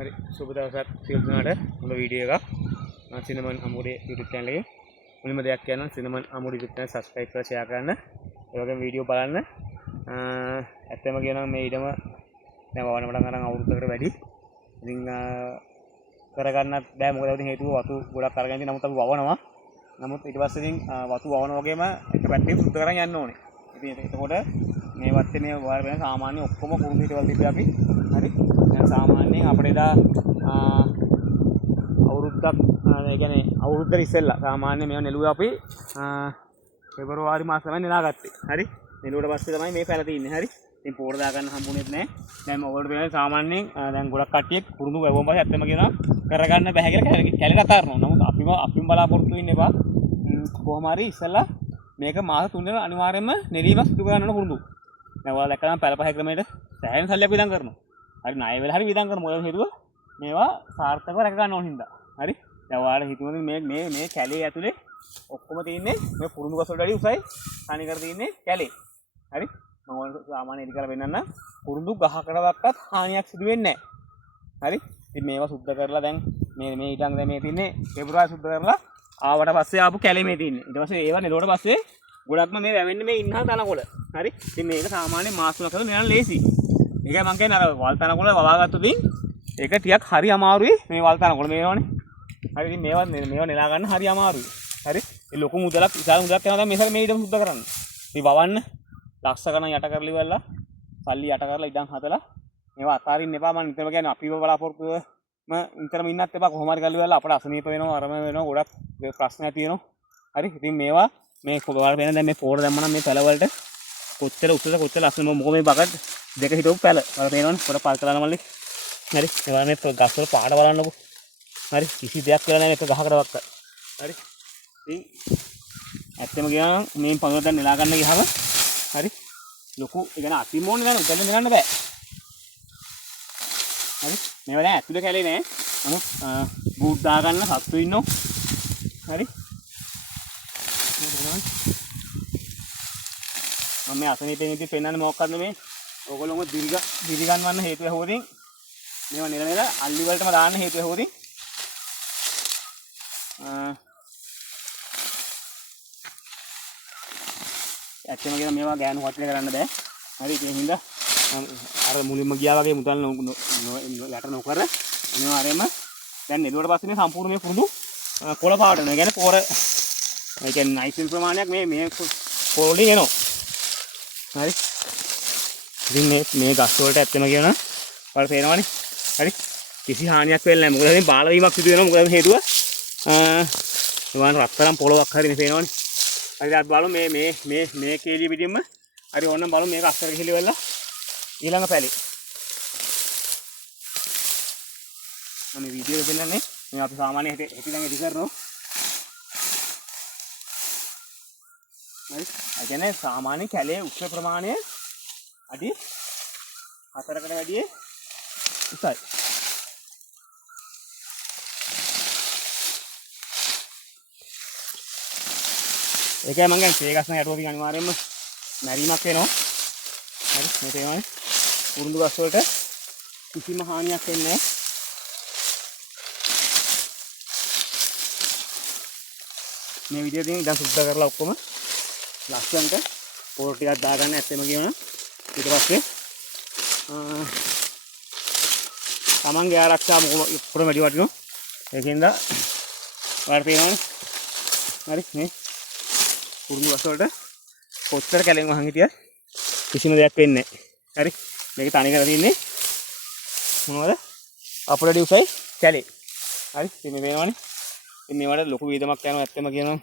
හරි සුබ දවසක් සියලු දෙනාට. හොඳ වීඩියෝ එකක්. සිනමන් අමුඩේ YouTube channel එකේ මුලින්ම දෙයක් කියන්න සිනමන් අමුඩේ YouTube channel subscribe කරලා share කරන්න. ඒ වගේම වීඩියෝ බලන්න. ඇත්තම කියනවා මේ ඊටම දැන් වවන පටන් ගන්න අවුරුද්දකට වැඩි. ඉතින් කරගන්නත් බෑ මොකද ඉතින් හේතුව වතු ගොඩක් අරගෙන ඉතින් නමුත් අපි වවනවා. නමුත් ඊට පස්සේ ඉතින් වතු වවන වගේම එක පැත්තකින් සුද්ධ කරන් යන්න ඕනේ. ඉතින් එතකොට මේ වත්තේ මේ වාර වෙන සාමාන්‍ය ඔක්කොම කුරුඳු හිටවල තිබ්බේ අපි. හරි. දැන් සාමාන්‍යයෙන් අපිට එදා අවුරුද්දක් ඒ කියන්නේ අවුරුද්දට ඉස්සෙල්ලා සාමාන්‍ය මේව නෙළුවේ අපි පෙබරවාරි මාස තමයි නෙලාගත්තේ. හරි. නෙළුවට පස්සේ තමයි මේ පැල තින්නේ. හරි. ඉතින් පොර දා ගන්න හම්බුනේත් නැහැ. දැන් ඔයගොල්ලෝ බලන්නේ සාමාන්‍යයෙන් දැන් ගොඩක් කට්ටිය කුරුඳු වැවුම් පස්සේ ඇත්තම කියනවා කරගන්න බෑ කියලා කැලේට අතාරනවා. නමුත් අපිම බලාපොරොත්තු වෙන්න එපා. කොහොම හරි ඉස්සෙල්ලා මේක මාස 3 දෙනා අනිවාර්යයෙන්ම නෙලීමක් සිදු කරන්න ඕන කුරුඳු. දැන් ඔයාලා දැක්කම පැල පහේ ක්‍රමයට සෑහෙන සල්ලියක් වියදම් කරනවා. හරි ණය වෙලා හරි වියදම් කරනවා. මොකද හේතුව මේවා සාර්ථකව රැක ගන්න ඕන හින්දා. හරි. දැන් ඔයාලා හිතුවද මේ කැලේ ඇතුලේ ඔක්කොම තියෙන්නේ මේ කුරුඳු ගස් වලට වැඩි උසයි තනි කර තියෙන්නේ කැලේ. හරි. මම ඔයාලට සාමාන්‍ය ඉදි කරලා වෙන්නන්න කුරුඳු ගහකටවත් හානියක් සිදු වෙන්නේ නැහැ. හරි. ඉතින් මේවා සුද්ධ කරලා දැන් මේ ඊටන් දැන් මේ තින්නේ පෙබරවාරි සුද්ධ කරලා ආවට පස්සේ ආපු කැලේ මේ තින්නේ. ඊට පස්සේ ඒවා නෙලුවට පස්සේ ගොඩක්ම මේ වැවෙන්නේ මේ ඉන්නා තනකොළ. හරි. ඉතින් මේක සාමාන්‍ය මාස 3ක් විතර නෙලන්න ලේසි. ඒකයි මම කියන්නේ අර වල් තනකොළ වවා ගත්තොත් ඒක ටිකක් හරි අමාරුයි මේ වල් තනකොළ මේවනේ. හරි. ඉතින් මේවා නෙලා ගන්න හරි අමාරුයි. හරි. ඒ ලොකු මුදලක් විශාල මුදලක් යනවා දැන් මේ ඊටම සුද්ධ කරන්න. ඉතින් වවන්න ලක්ෂ ගණන් යට කරලි වෙලා සල්ලි යට කරලා ඉඩම් හදලා මේවා අතාරින්න එපා. මම නිතරම කියන්නේ අපිව බලාපොරොත්තුම නිතරම ඉන්නත් එපා. කොහොම හරි කරලි වෙලා අපට අසනීප වෙනවා අරම වෙනවා ගොඩක් ප්‍රශ්න ඇති වෙනවා. හරි. ඉතින් මේවා මේ කොබවල වෙන දැන් මේ පොර දැම්මනම් මේ පැල වලට කොච්චර උස්සද කොච්චර ලස්සන මොකෝ මේ බකට් දෙක හිටවපු පැල. වල පේනවනේ පොර පල් කළා මල්ලි. හරි. ඒවා මේ ගස් වල පාට බලන්නකෝ. හරි. කිසි දෙයක් වෙලා නැහැ මේක ගහකටවත්. හරි. ඉතින් ඇත්තම කියනවා මේ පංගුව දැන් නෙලා ගන්න ගියාම හරි ලොකු ඒ කියන්නේ අතිම ඕනේ නෑ උදැල්ලෙන් නෙලන්න බෑ. හරි. මේවා දැන් ඇතුලේ කැලේ නෑ. නමුත් බූට් දා ගන්න සත්තු ඉන්නෝ. හරි. මම මේ අසනීපෙන් ඉතින් පෙන්නන්නේ මොකක්ද මේ ඕගොල්ලෝම දිරි ගන්නවන්න හේතුව හොදින් මේවා නෙල අල්ලි වලටම දාන්න හේතුව හොදින් ඇත්තම කියන මේවා ගෑනු වටින කරන්න බෑ. හරි. ඒ හින්දා අර මුලින්ම ගියා වගේ මුදල් යට නොකර අනිවාර්යයෙන්ම දැන් නෙළුවට පස්සේ මේ සම්පූර්ණ මේ පුරුදු කොළ පාට වෙනවා. ඒ කියන්නේ පොර ඒ කියන්නේ නයිට්‍රජන් ප්‍රමාණයක් මේ පොරවලින් එනවා. හරි. ඉතින් මේ ගස් වලට ඇත්තම කියනවා වල පේනවනේ. හරි. කිසි හානියක් වෙන්නේ නැහැ. මොකද ඉතින් බාල වීමක් සිදු වෙනවා. මොකද හේතුව ඒවාන් රත්තරන් පොලොක් හරි මේ පේනවනේ. හරි. අද බලමු මේ කේජී පිටින්ම හරි ඕනනම් බලමු මේක අස්සර ගිහිලි වෙලා ඊළඟ පැලේ. මම මේ වීඩියෝ එක පෙන්නන්නේ මේ අපි සාමාන්‍ය හෙටි දැන් එඩි කරනවා. හරි. ඒ කියන්නේ සාමාන්‍ය කැලේ උෂ්ණ ප්‍රමාණය අඩි 4කට වැඩි උසයි. ඒකයි මම කියන්නේ තේ ගස් නම් යටුවකින් අනිවාර්යයෙන්ම මැරීමක් වෙනවා. හරි. මේ තේමනේ උරුඳු ගස් වලට කිසිම හානියක් වෙන්නේ නැහැ. මේ විදිහට ඉතින් දැන් සුද්ධ කරලා ඔක්කොම ලස්සනට පොර ටිකක් දාගන්න ඇත්තම කියනවා. ඊට පස්සේ තමන්ගේ ආරක්ෂාව මොකද වැඩි වටිනවා. ඒකෙන්ද ඔයාලට පේනවනේ. හරි. මේ කුරුඳු ගස් වලට කොච්චර කැලෙන් වහන් හිටියත් කිසිම දෙයක් වෙන්නේ නැහැ. හරි. මේක තනි කරලා තින්නේ මොනවද? අපරඩි උසයි කැලේ. හරි. ඉතින් මේ පේනවනේ. ඉතින් මේවට ලොකු වේදමක් යනවා ඇත්තම කියනවා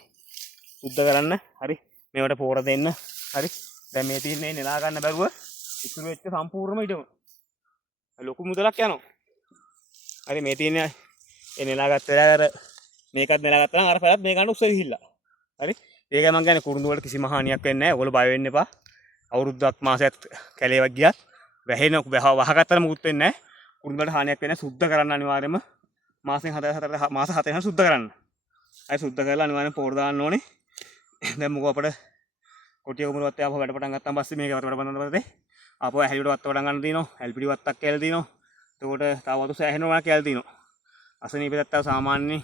සුද්ධ කරන්න. හරි. මේවට පොර දෙන්න. හරි. දැන් මේ තින්නේ නෙලා ගන්න බැරුව ඉතුරු වෙච්ච සම්පූර්ණම ඊටම ලොකු මුදලක් යනවා. හරි. මේ තින්නේ ඒ නෙලා ගත්ත වෙලාව අර මේකත් නෙලා ගත්තා නම් අර පැලත් මේ ගන්න උස්ස ගිහිල්ලා. හරි. ඒකයි මම කියන්නේ කුරුඳු වලට කිසිම හානියක් වෙන්නේ නැහැ. ඔයගොල්ලෝ බය වෙන්න එපා. අවුරුද්දක් මාසයක් කැලේවක් ගියත් වහගත්තම මුකුත් වෙන්නේ නැහැ. කුරුඳු වලට හානියක් වෙන්නේ නැහැ. සුද්ධ කරන්න අනිවාර්යයෙන්ම මාසෙන් 4 මාස 7 සුද්ධ කරන්න. අය සුද්ධ කරලා අනිවාර්යෙන් පොර දාන්න ඕනේ. දැන් මොකෝ අපිට කොටිය කුමරුවත් ආපහු වැඩ පටන් ගත්තාන් පස්සේ මේක වැඩ පටන් ගන්න පස්සේ ආපහු හැලියට වත්ත පටන් ගන්න තියෙනවා. හැල්පිඩි වත්තක් කියලා තියෙනවා. එතකොට තව වතු සෑහෙනවා කියලා තියෙනවා. අසනීප පැත්තව සාමාන්‍ය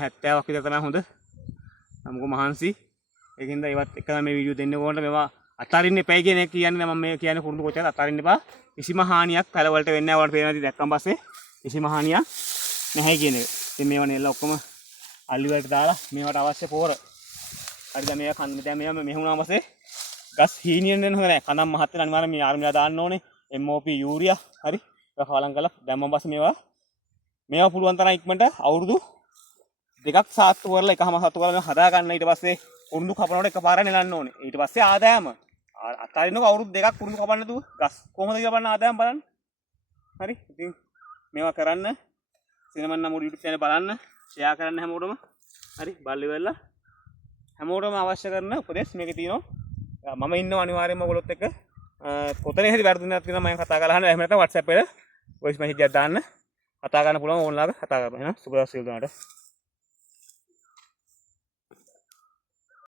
70ක් විතර තමයි හොඳ. මොකද මහන්සි. ඒකින්ද ඒවත් එක මේ වීඩියෝ දෙන්න ඕනට මේවා අතාරින්න එපයි කියන එක කියන්නේ මම මේ කියන්නේ පුරුදු කොච්චර අතාරින්න එපා. කිසිම හානියක් පැල වලට වෙන්නේ නැහැ. ඔයාලට පේනවා ඉතින් දැක්කම පස්සේ කිසිම හානියක් නැහැ කියන එක. ඉතින් මේවා නෙල්ල ඔක්කොම අලි වලට දාලා මේවට අවශ්‍ය පොර. හරිද මේවා කන්න දැන් මේවා මෙහුණාම පස්සේ ගස් හීනියෙන් වෙන හොඳ නැහැ. කඳම් මහත් වෙන අනිවාර්යෙන් මේ ආර්මිලා දාන්න ඕනේ. MOP යූරියා හරි. ඒක කලම් කරලා දැම්මම පස්සේ මේවා පුළුවන් තරම් ඉක්මනට අවුරුදු දෙකක් සාත්තු කරලා එකම සාත්තු කරලා හදා ගන්න. ඊට පස්සේ කුරුඳු කපනකොට එකපාරට නෙලන්න ඕනේ. ඊට පස්සේ ආදායම අතාරින්නකො අවුරුදු දෙකක් කුරුඳු කපන්න නැතුව ගස් කොහොමද කියලා බලන්න ආදායම බලන්න. හරි. ඉතින් මේවා කරන්න සිනමන් නම් YouTube channel බලන්න ෂෙයා කරන්න හැමෝටම. හරි. බල්ලි වෙලා හැමෝටම අවශ්‍ය කරන උපදෙස් මේකේ තියෙනවා. මම ඉන්නවා අනිවාර්යයෙන්ම ඔයගොල්ලොත් එක්ක කොතන හරි වැරදුනක් තියෙනවා මම කතා කරලා අහන්න. එහෙම නැත්නම් WhatsApp එකේ voice message එකක් දාන්න. කතා කරන්න පුළුවන් ඕන්ලාක කතා කරන්න. එහෙනම් සුබ දවස් සියලු දෙනාට.